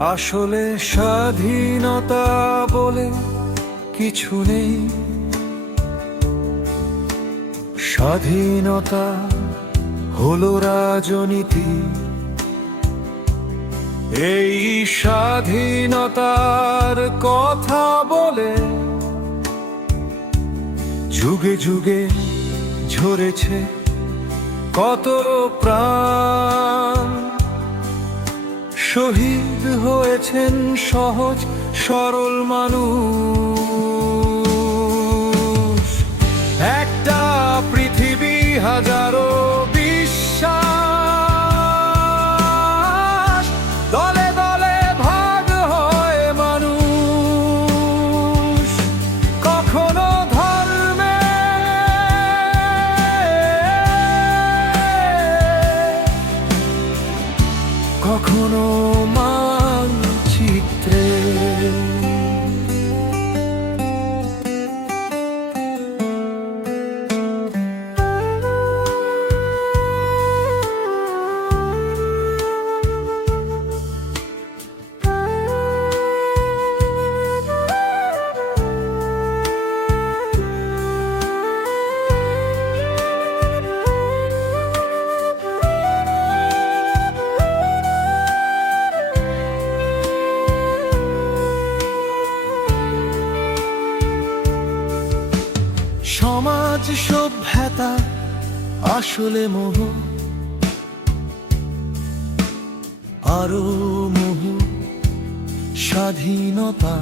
আসলে স্বাধীনতা বলে কিছু নেই। স্বাধীনতা হলো রাজনীতি। এই স্বাধীনতার কথা বলে যুগে যুগে ঝরেছে কত প্রাণ। শহীদ হয়েছেন সহজ সরল মানুষ। সমাজ সভ্যতা আসলে মোহ। আরও মোহ স্বাধীনতা।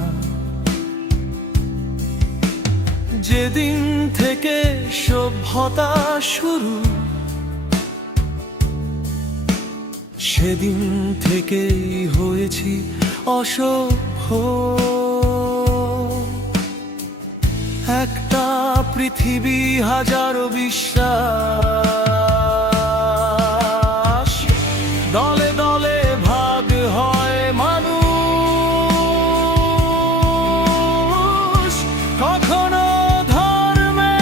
যেদিন থেকে সভ্যতা শুরু, সেদিন থেকেই হয়েছি অসভ্য। পৃথিবী হাজারো বিশ্বাস। দলে দলে ভাগ হয় মানুষ। কখনো ধর্মে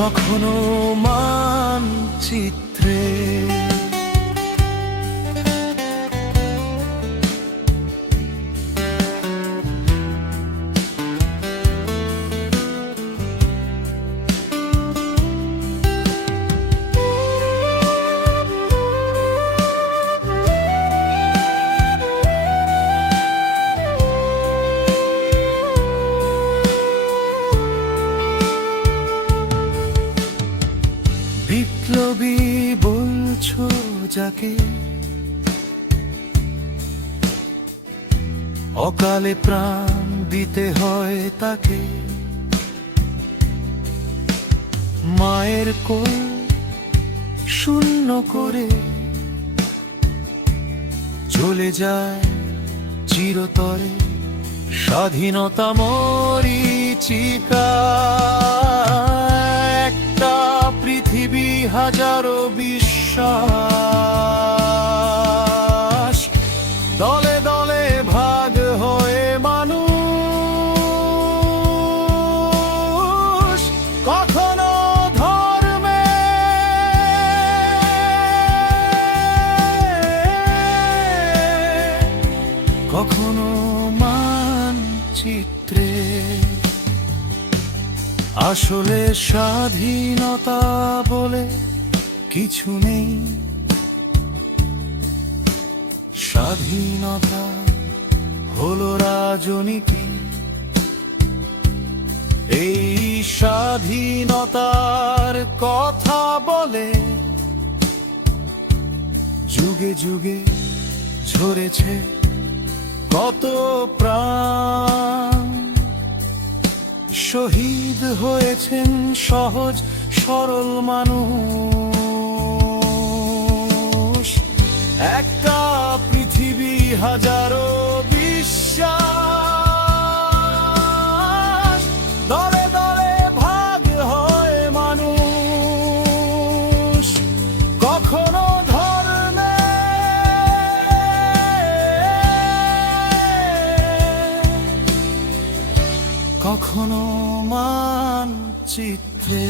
কখনো মানচিত্রে বিপ্লবী বলছো যাকে? অকালে প্রাণ দিতে হয় তাকে। মায়ের কোল শূন্য করে চলে যায় চিরতরে। স্বাধীনতা মরিচিকা। হাজারো বিশ্বাস। দলে দলে ভাগ হয়ে মানুষ কখনো ধর্মে কখনো মানচিত্রে আসলে স্বাধীনতা বলে কিছু নেই। স্বাধীনতা হলো রাজনীতি। এই স্বাধীনতার কথা বলে যুগে যুগে ঝরেছে কত প্রাণ। শহীদ হয়েছেন সহজ সরল মানুষ। একটা পৃথিবী হাজারো কখনো মানচিত্রে।